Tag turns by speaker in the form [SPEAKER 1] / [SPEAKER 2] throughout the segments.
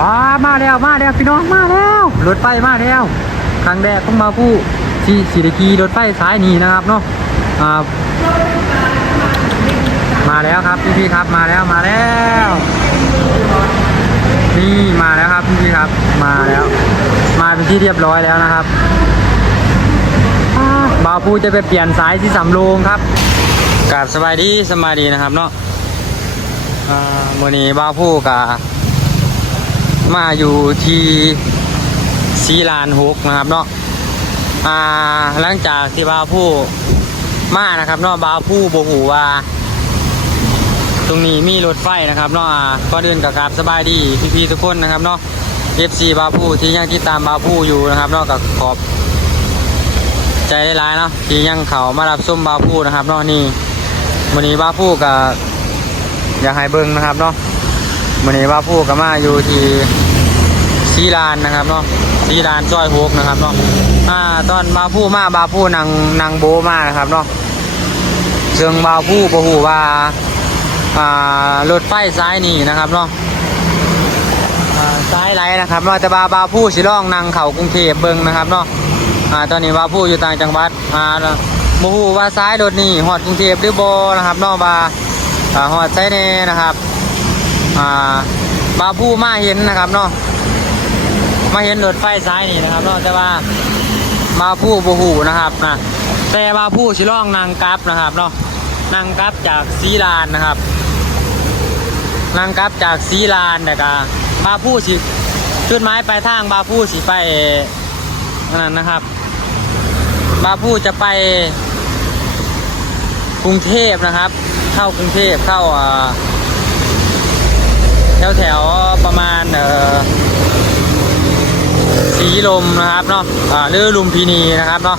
[SPEAKER 1] ป้ามาแล้วมาแล้วพี่น้องมาแล้วรถไฟมาแล้วครั้งแรกของมาผู้ที่สิริกีรถไฟสายนี้นะครับเนาะอ่ามาแล้วครับพี่พี่ครับมาแล้วมาแล้ว นี่มาแล้วครับพี่พี่ครับมาแล้ว มาเป็นที่เรียบร้อยแล้วนะครับบาวผู้จะไปเปลี่ยนสายที่สำโรงครับกราบสบายดีสบายดีนะครับเนาะอ่าวันนี้บ่าผู้กับ มาอยู่ที่ซีลานฮุกนะครับเนาะอ่าหลังจากที่บาผู้มานะครับเนาะบาผู้โบหูว่า ตรงนี้มีรถไฟนะครับเนาะก่อนอื่นกับกราบสบายดีพี่ๆทุกคนนะครับเนาะ FC บาผู้ที่ยังติดตามบาผู้อยู่นะครับเนาะกับขอบ ใจได้ร้ายเนาะที่ยังเขามารับส้มบาผู้นะครับเนาะนี่วันนี้บาผู้กับอยากให้เบิ้งนะครับเนาะ วันนี้ว่าผู้กับมาอยู่ที่ซีลานนะครับเนาะซีลานจ้อยโฮกนะครับเนาะอ่าตอนบาผู้มาบาผู้นางนางโบมานะครับเนาะเชิงบาผู้บหูว่าอ่ารถไฟซ้ายนี่นะครับเนาะอ่าซ้ายไหลนะครับเนาะแต่บาบาผู้สิล่องนางเขากรุงเทพเบิงนะครับเนาะอ่าตอนนี้บาผู้อยู่ต่างจังหวัดอ่าบหูว่าซ้ายรถนี่หอดกรุงเทพหรือโบนะครับเนาะบาอ่าหอดไซเน่นะครับ อ่าบาผู้มาเห็นนะครับเนาะมาเห็นรถไฟซ้ายนี่นะครับเนาะแต่ว่าบาผู้บูหูนะครับนะแต่บาผู้ชิล่องนางกับนะครับเนาะนางกับจากซีลานนะครับนางกับจากซีลานแต่ก็บาผู้สิจุดหมายปลายทางบาผู้สิไปนนั้นนะครับ บาผู้จะไปกรุงเทพนะครับ เข้ากรุงเทพเข้าอ่า แถวแถวๆประมาณเอ่อสีลมนะครับเนาะอ่าหรือลุมพินีนะครับเนาะ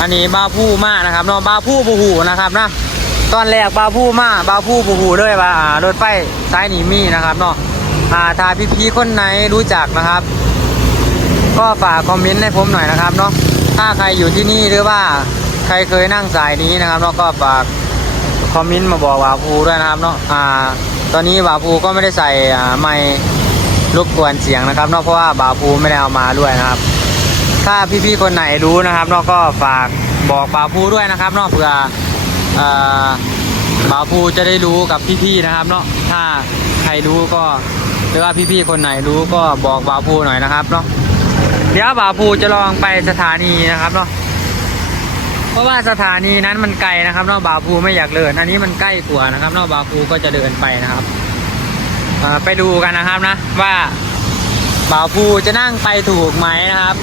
[SPEAKER 1] อันนี้บ้าผู้มากนะครับเนาะบ้าผู้บูหูนะครับนะตอนแรกบ้าผู้มากบ้าผู้บูหูด้วยว่ารถไฟสายหนีมีนะครับเนาะอ่าถ้าพี่ๆคนไหนรู้จักนะครับ ก็ฝากคอมเมนต์ให้ผมหน่อยนะครับเนาะถ้าใครอยู่ที่นี่หรือว่าใครเคยนั่งสายนี้นะครับเนาะก็ฝากคอมเมนต์มาบอกวาภูด้วยนะครับเนาะอ่า ตอนนี้วาภูก็ไม่ได้ใส่ไมค์รบกวนเสียงนะครับเนาะเพราะว่าบาภูไม่ได้เอามาด้วยนะครับ ถ้าพี่ๆคนไหนรู้นะครับเนาะก็ฝากบอกบาภูด้วยนะครับเนาะเผื่ออบาภูจะได้รู้กับพี่ๆนะครับ เนาะถ้าใครรู้ก็หรือว่าพี่ๆคนไหนรู้ก็บอกบาภูหน่อยนะครับเนาะเดี๋ยวบาภูจะลองไปสถานีนะครับเนาะ เพราะว่าสถานีนั้นมันไกลนะครับนอกบาภูไม่อยากเดินอันนี้มันใกล้กว่านะครับ นอกบาภูก็จะเดินไปนะครับไปดูกันนะครับนะว่าบาภูจะนั่งไปถูกไหมนะครับ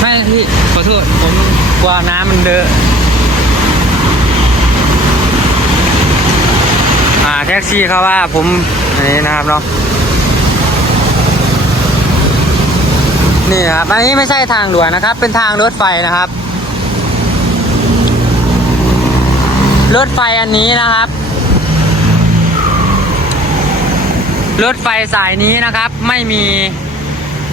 [SPEAKER 1] ไม่พี่ขอโทษผมกลัวน้ำมันเดอะอ่าแท็ กซี่เขาว่าผมอันนี้นะครับเนาะนี่ครับอันนี้ไม่ใช่ทางด่วนนะครับ เป็นทางรถไฟนะครับ รถไฟอันนี้นะครับ รถไฟสายนี้นะครับ ไม่มี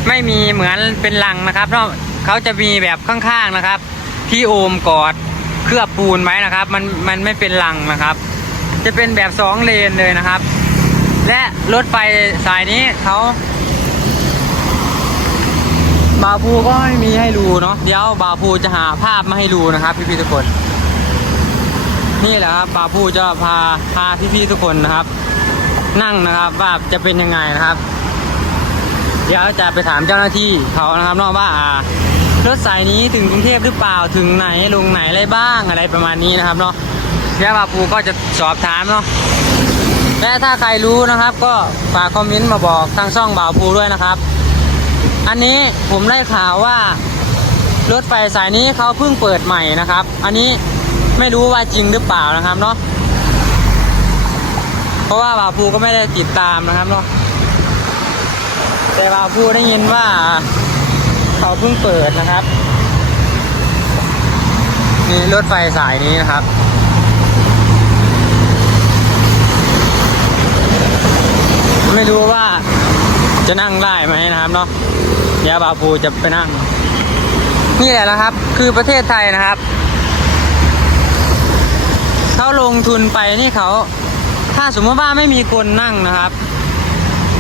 [SPEAKER 1] ไม่มีเหมือนเป็นลังนะครับเนาะเขาจะมีแบบข้างๆนะครับ ที่โอมกอดเคลือบปูนไว้นะครับ มันมันไม่เป็นลังนะครับ จะเป็นแบบสองเลนเลยนะครับ และรถไฟสายนี้เขาบาภูก็ไม่มีให้ดูเนาะเดี๋ยวบาภูจะหาภาพมาให้ดูนะครับ พี่ๆทุกคน นี่แหละครับบาภูจะพาพาพี่ๆทุกคนนะครับ นั่งนะครับว่าจะเป็นยังไงนะครับ เดี๋ยวจะไปถามเจ้าหน้าที่เขานะครับนาะว่ารถสายนี้ถึงกรุงเทพหรือเปล่าถึงไหนลงไหนอะไรบ้างอะไรประมาณนี้นะครับเนาะ ยวบาปูก็จะสอบถามเนาะและถ้าใครรู้นะครับ ก็ฝากคอมเมนต์มาบอกทางช่องบ่าวภูด้วยนะครับ อันนี้ผมได้ข่าวว่ารถไฟสายนี้เขาเพิ่งเปิดใหม่นะครับ อันนี้ไม่รู้ว่าจริงหรือเปล่านะครับเนาะเพราะว่าบ่าวภูก็ไม่ได้ติดตามนะครับเนาะแต่ว่าผู้ได้ยินว่าเขาเพิ่งเปิดนะครับนี่รถไฟสายนี้นะครับ ไม่รู้ว่าจะนั่งได้ไหมนะครับเนาะยวบาปูจะไปนั่ง นี่แหละนะครับ คือประเทศไทยนะครับเขาลงทุนไปนี่เขา ถ้าสมมติว่าไม่มีคนนั่งนะครับ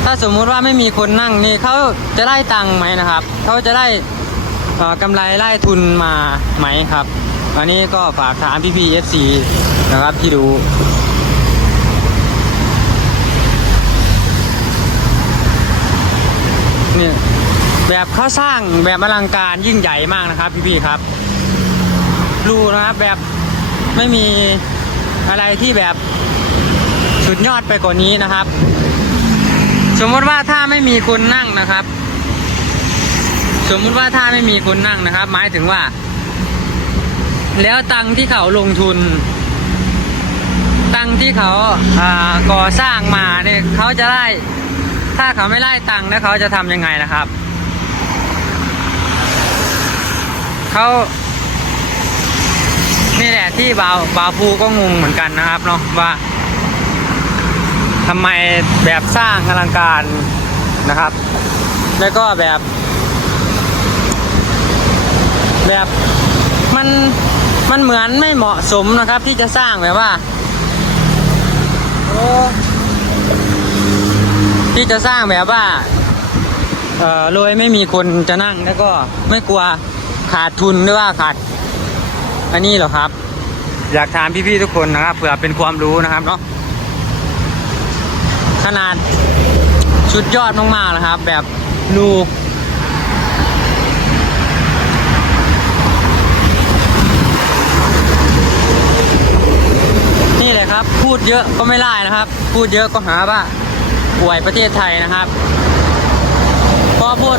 [SPEAKER 1] ถ้าสมมุติว่าไม่มีคนนั่งนี่เขาจะได้ตังค์ไหมนะครับเขาจะได้เอ่อกำไรได้ทุนมาไหมครับ อันนี้ก็ฝากถามพี่พีเอฟซีนะครับที่ดู เนี่ย แบบเขาสร้างแบบอลังการยิ่งใหญ่มากนะครับ พี่ๆครับดูนะครับแบบไม่มีอะไรที่แบบสุดยอดไปกว่านี้นะครับ สมมติว่าถ้าไม่มีคนนั่งนะครับ สมมุติว่าถ้าไม่มีคนนั่งนะครับ หมายถึงว่า แล้วตังที่เขาลงทุน ตังที่เขาก่อสร้างมาเนี่ยเขาจะได้ถ้าเขาไม่ไล่ตังค์แล้วเขาจะทำยังไงนะครับ เขานี่แหละที่บาวบาวภูก็งงเหมือนกันนะครับเนาะว่าทำไมแบบสร้างอลังการนะครับ แล้วก็แบบ แบบมันมันเหมือนไม่เหมาะสมนะครับ ที่จะสร้างแบบว่าที่จะสร้างแบบว่าเออโดยไม่มีคนจะนั่งแล้วก็ไม่กลัว ขาดทุนหรือว่าขาด อันนี้เหรอครับ อยากถามพี่ๆทุกคนนะครับเผื่อเป็นความรู้นะครับเนาะขนาดชุดยอดมากๆนะครับ แบบดูนี่แหละครับ พูดเยอะก็ไม่ได้นะครับ พูดเยอะก็หาว่าป่วยประเทศไทยนะครับ พอพูด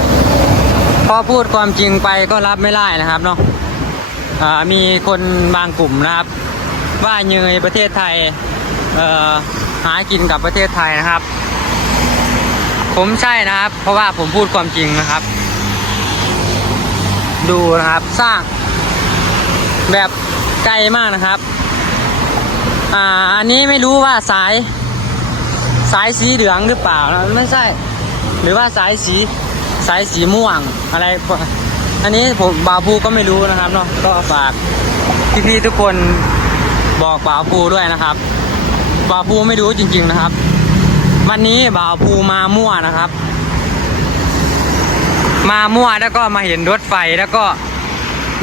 [SPEAKER 1] พอพูดความจริงไปก็รับไม่ได้นะครับเนาะมีคนบางกลุ่มนะครับ ว่าเยยประเทศไทยหากินกับประเทศไทยนะครับ ผมใช่นะครับ เพราะว่าผมพูดความจริงนะครับ ดูนะครับสร้าง แบบไกลมากนะครับอ่าอันนี้ไม่รู้ว่าสาย สายสีเหลืองหรือเปล่านะไม่ใช่ หรือว่าสายสี สายสีม่วงอะไร อันนี้ผมบาวูก็ไม่รู้นะครับเนาะก็ฝากพี่ๆทุกคนบอกบาวูด้วยนะครับบาวูไม่รู้จริง ๆนะครับ วันนี้บาวูมามั่วนะครับ มามั่วแล้วก็มาเห็นรถไฟแล้วก็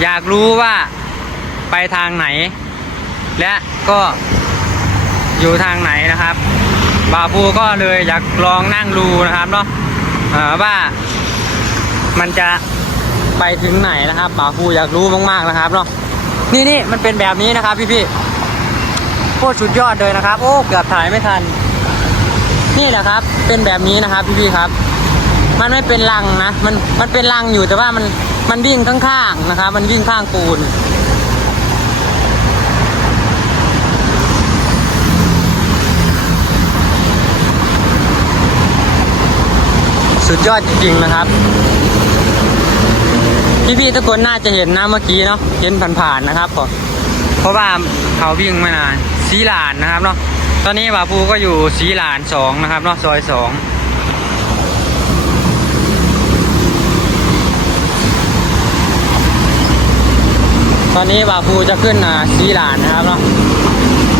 [SPEAKER 1] อยากรู้ว่าไปทางไหน และก็อยู่ทางไหนนะครับ บาวูก็เลยอยากลองนั่งดูนะครับเนาะว่า มันจะไปถึงไหนนะครับบาวภูอยากรู้มากๆนะครับเนาะนี่นี่มันเป็นแบบนี้นะครับ พี่พี่โคตรสุดยอดเลยนะครับ โอ้เกือบถ่ายไม่ทัน นี่แหละครับ เป็นแบบนี้นะครับ พี่พี่ครับ มันไม่เป็นรังนะมันมันเป็นรังอยู่แต่ว่ามันมันวิ่งข้างๆนะครับ มันวิ่งข้างปูนสุดยอดจริงๆนะครับ พี่ๆทุกคนน่าจะเห็นนะเมื่อกี้เนาะเห็นผ่านๆนะครับเพราะเพราะว่าเขาวิ่งไม่นานสีหลานนะครับเนาะตอนนี้บาปูก็อยู่สีหลานสองนะครับเนาะซอยสองตอนนี้บาปูจะขึ้นอ่าสีหลานนะครับเนาะ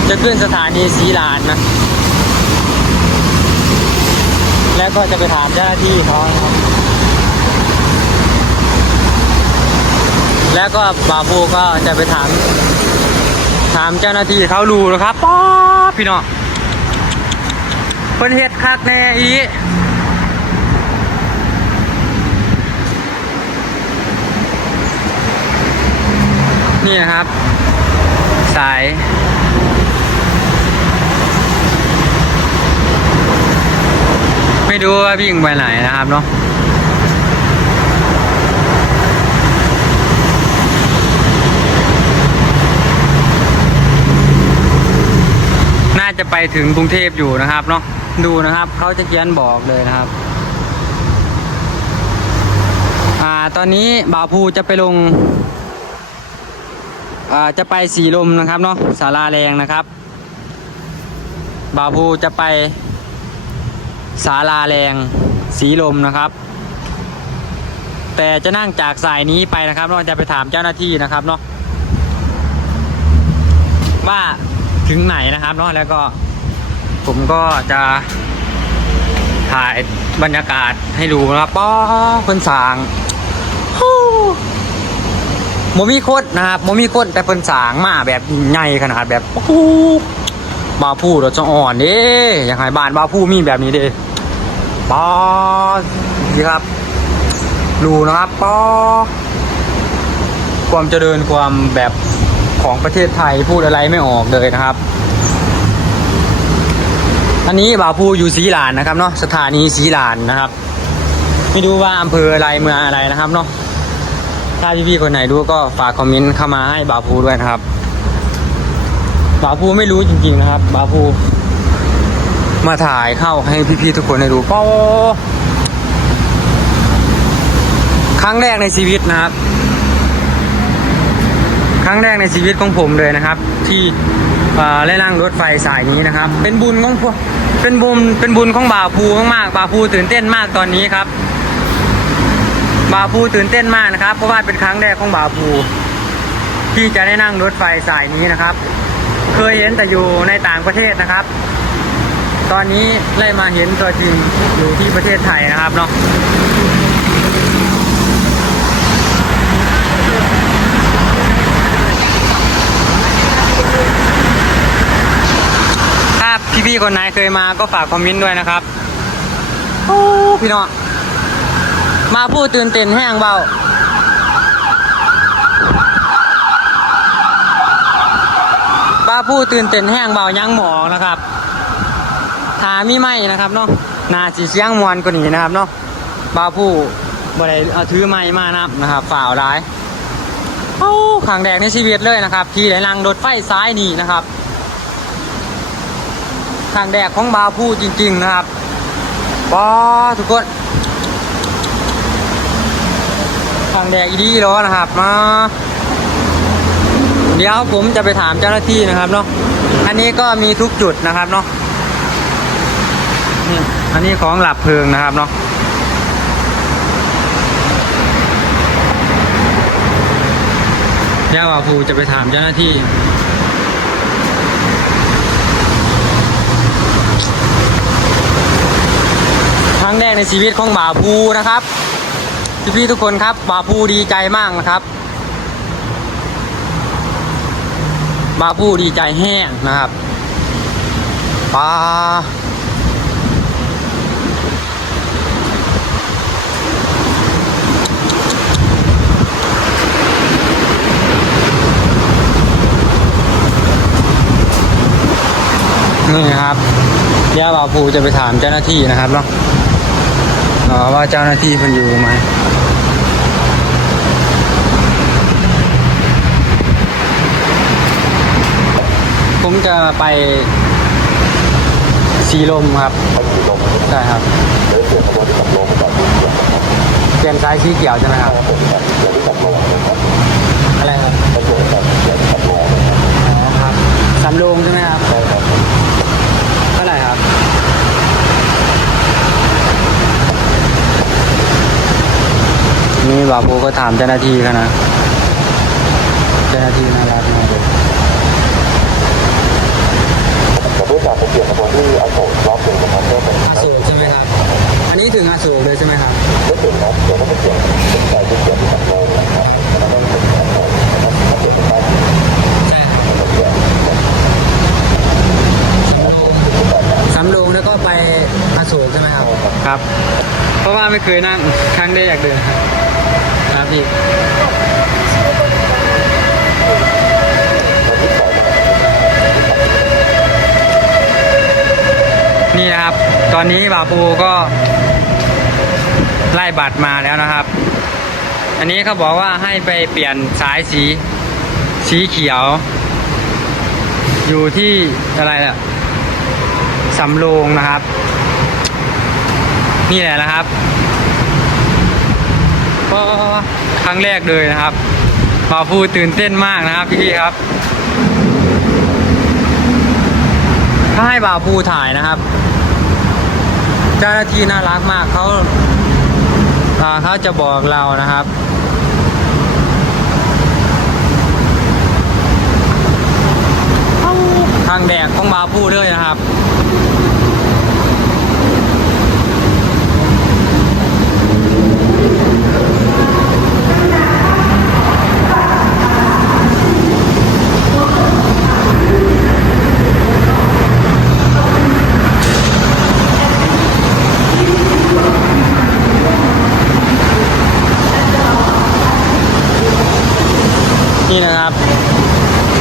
[SPEAKER 1] จะขึ้นสถานีสีหลานนะแล้วก็จะไปถามเจ้าหน้าที่เขานะครับ แล้วก็บาบูก็จะไปถาม ถามเจ้าหน้าที่เขารู้นะครับป๊อพี่น้องเพิ่นเฮ็ดคักแน่อีนี่นะครับ สายไม่รู้ว่าวิ่งไปไหนนะครับเนาะ ไปถึงกรุงเทพอยู่นะครับเนาะดูนะครับเขาจะเขียนบอกเลยนะครับอ่าตอนนี้บ่าวภูจะไปลงอ่าจะไปสีลมนะครับเนาะสาราแรงนะครับบ่าวภูจะไปศาลาแรงสีลมนะครับ แต่จะนั่งจากสายนี้ไปนะครับเราจะไปถามเจ้าหน้าที่นะครับเนาะว่า ถึงไหนนะครับเนาะแล้วก็ผมก็จะถ่ายบรรยากาศให้ดูนะครับป้อคนสางโมมีโคตรนะครับโมมีโคตรแต่เพิ่นสางมาแบบใหญ่ขนาดแบบโอ้โหบาวผู้เราจะอ่อนเด้อยากให้บ้านบาวผู้มีแบบนี้เด้ปอดีครับ ดูนะครับก็ความเจริญความแบบ ของประเทศไทยพูดอะไรไม่ออกเลยนะครับ อันนี้บ่าวพูอยู่ศรีลานนะครับเนาะสถานีศรีลานนะครับ ไม่รู้ว่าอำเภออะไรเมืองอะไรนะครับเนาะถ้าพี่ๆคนไหนรู้ก็ฝากคอมเมนต์เข้ามาให้บ่าวพูด้วยนะครับบ่าวพูไม่รู้จริงๆนะครับบ่าวพูมาถ่ายเข้าให้พี่ๆทุกคนได้ดูป้อครั้งแรกในชีวิตนะครับ ครั้งแรกในชีวิตของผมเลยนะครับ ที่เอ่อได้นั่งรถไฟสายนี้นะครับ เป็นบุญของพเป็นบุญเป็นบุญของบ่าวภูมากๆบ่าวภูตื่นเต้นมากตอนนี้ครับบ่าวภูตื่นเต้นมากนะครับ เพราะว่าเป็นครั้งแรกของบ่าวภูที่จะได้นั่งรถไฟสายนี้นะครับ เคยเห็นแต่อยู่ในต่างประเทศนะครับ ตอนนี้ได้มาเห็นตัวจริงอยู่ที่ประเทศไทยนะครับเนาะ ถ้า พี่คนไหนเคยมาก็ฝากคอมเมนต์ด้วยนะครับโอ้พี่น้องมาพูดตื่นเต้นแห้งเบาบาพูดตื่นเต้นแห้งเบายังหมอนะครับถามีไม่นะครับเนาะนาสีเสียงมวนกว่านี้นะครับเนาะบาพูบ่ได้เอาถือไม้มานับนะครับฝ่าวร้ายโอ้ขังแดงในชีวิตเลยนะครับที่ได้นั่งรถไฟซ้ายนี่นะครับ ทางแดกของบาพูจริง ๆ นะครับป้อทุกคนทางแดกอีดีล้อนะครับมาเดี๋ยวผมจะไปถามเจ้าหน้าที่นะครับเนาะอันนี้ก็มีทุกจุดนะครับเนาะนี่อันนี้ของหลับเพลิงนะครับเนาะเดี๋ยวบาวพูจะไปถามเจ้าหน้าที่ รั้งแรกในชีวิตของบ่าภูนะครับพี่ๆทุกคนครับบ่าภูดีใจมากนะครับบ่าภูดีใจแห้งนะครับปลานี่ครับเดี๋ยวบ่าวภูจะไปถามเจ้าหน้าที่นะครับเนาะ ว่าเจ้าหน้าที่เพิ่นอยู่ไหมผมจะไปสีลมครับใช่ครับเปลี่ยนสายสีเขียวใช่ไหมครับอะไรครับอ๋อครับสำโรงใช่ไหมครับเท่าไหร่ครับ นี่บาปูก็ถามเจ้าหน้าที่กันนะเจ้าหน้าที่น่ารักมากเลย
[SPEAKER 2] แต่ด้วยการไปเปลี่ยนขบวนที่อโศกรอบหนึ่งนะครับก็เป็น
[SPEAKER 1] อโศกใช่ไหมครับ อันนี้ถึงอโศกเลยใช่ไหมครับ
[SPEAKER 2] ไม่ถึงนะเดี๋ยวต้องไปเปลี่ยนเป็นใจที่เปลี่ยนที่สำโรงนะครับแล้วก็เป็นอโศกนะครับถ้าเปลี่ยนเป็นบ้าน
[SPEAKER 1] ใช่สำโรงแล้วก็ไปอโศกใช่ไหมครับ ครับ เพราะว่าไม่เคยนั่งครั้งแรกเลยครับครับพี่ นี่นะครับ ตอนนี้บาปูก็ ไล่บัตรมาแล้วนะครับ อันนี้เขาบอกว่าให้ไปเปลี่ยนสายสี สีเขียว อยู่ที่อะไรล่ะสำโรงนะครับ นี่แหละนะครับก็ครั้งแรกเลยนะครับบาพูตื่นเต้นมากนะครับพี่ๆครับถ้าให้บาพูถ่ายนะครับ เจ้าหน้าที่น่ารักมากเขาอาเขาจะบอกเรานะครับทางแดกของบาพูด้วยนะครับ นี่นะครับ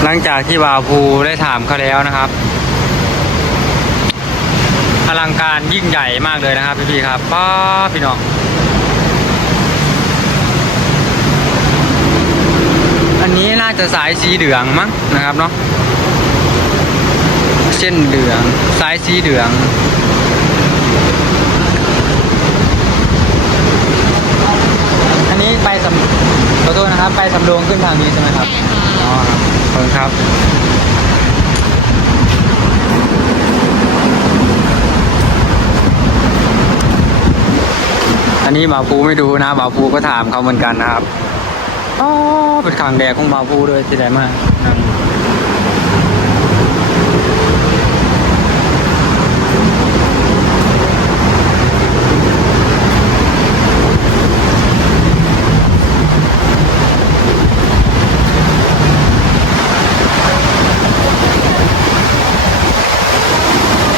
[SPEAKER 1] หลั งจากที่บาวภูได้ถามเขาแล้วนะครับอลังการยิ่งใหญ่มากเลยนะครับพี่ๆครับป้าพี่น้องอันนี้น่าจะสายสีเหลืองมั้งนะครับเนาะเส้นเหลืองสายสีเหลืองอันนี้ไปสำขอโทษนะครับ ไปสำโรงขึ้นทางนี้ใช่ไหมครับ อ๋อครับขอบคุณครับอันนี้บาปูไม่ดูนะบาปูก็ถามเขาเหมือนกันนะครับ อ๋อ เป็นขังแดกของบาปูด้วยที่ไหนมากนะ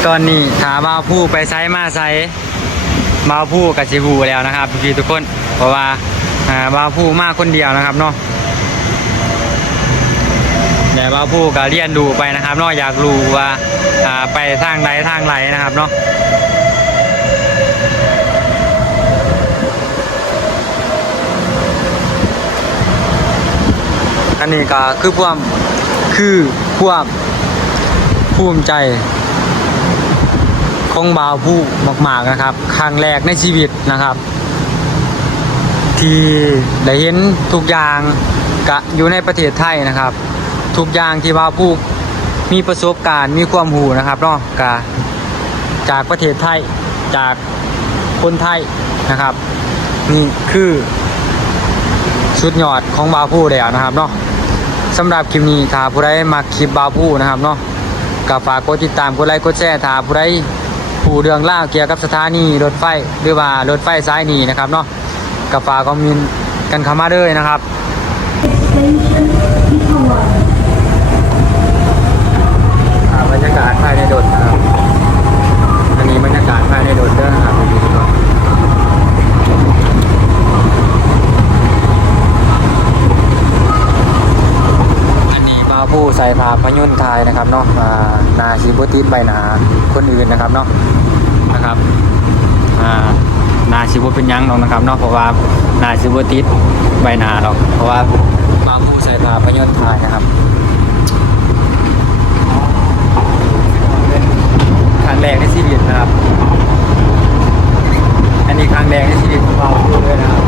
[SPEAKER 1] ตอนนี้ถาบ่าวภูไปไซมาไซบาผู้กับชิบูแล้วนะครับพี่ทุกคน เพราะว่าอ่าบาผู้มากคนเดียวนะครับเนาะแต่บาผู้ก็เรียนดูไปนะครับเนาะอยากรู้ว่าอ่าไปทางใดทางไหนนะครับเนาะอันนี้ก็คือความคือความภูมิใจ ของบาวผู้มากๆนะครับ ครั้งแรกในชีวิตนะครับ ที่ได้เห็นทุกอย่างกะอยู่ในประเทศไทยนะครับ ทุกอย่างที่บาวผู้มีประสบการณ์มีความหูนะครับเนาะกะจากประเทศไทยจากคนไทยนะครับ นี่คือสุดยอดของบาผู้แล้วนะครับเนาะสำหรับคลิปนี้ถ้าผู้ใดมาคลิปบาผู้นะครับเนาะก็ฝากกดติดตามกดไลค์กดแชร์ถ้าผู้ใด ผู้เรื่องล่าเกี่ยวกับสถานีรถไฟหรือว่ารถไฟสายนี้นะครับเนาะกับฝากคอมเมนต์กันเข้ามาเลยนะครับบรรยากาศภายในรถนะครับอันนี้บรรยากาศภายในรถเด้อนะครับอันนี้มาผู้ใส่ผ้าพยุนไทยนะครับเนาะ นาชีบุติดใบหนาคนอื่นนะครับเนาะนะครับอ่านาชีบุเป็นยังหรอกนะครับเนาะเพราะว่านาชีบุติดใบหนาหรอกเพราะว่ามาผู้ใส่ผ้าพยนไทยนะครับเป็นครั้งแรกในชีวิตนะครับ อันนี้ครั้งแรกในชีวิตของเราด้วยนะครับ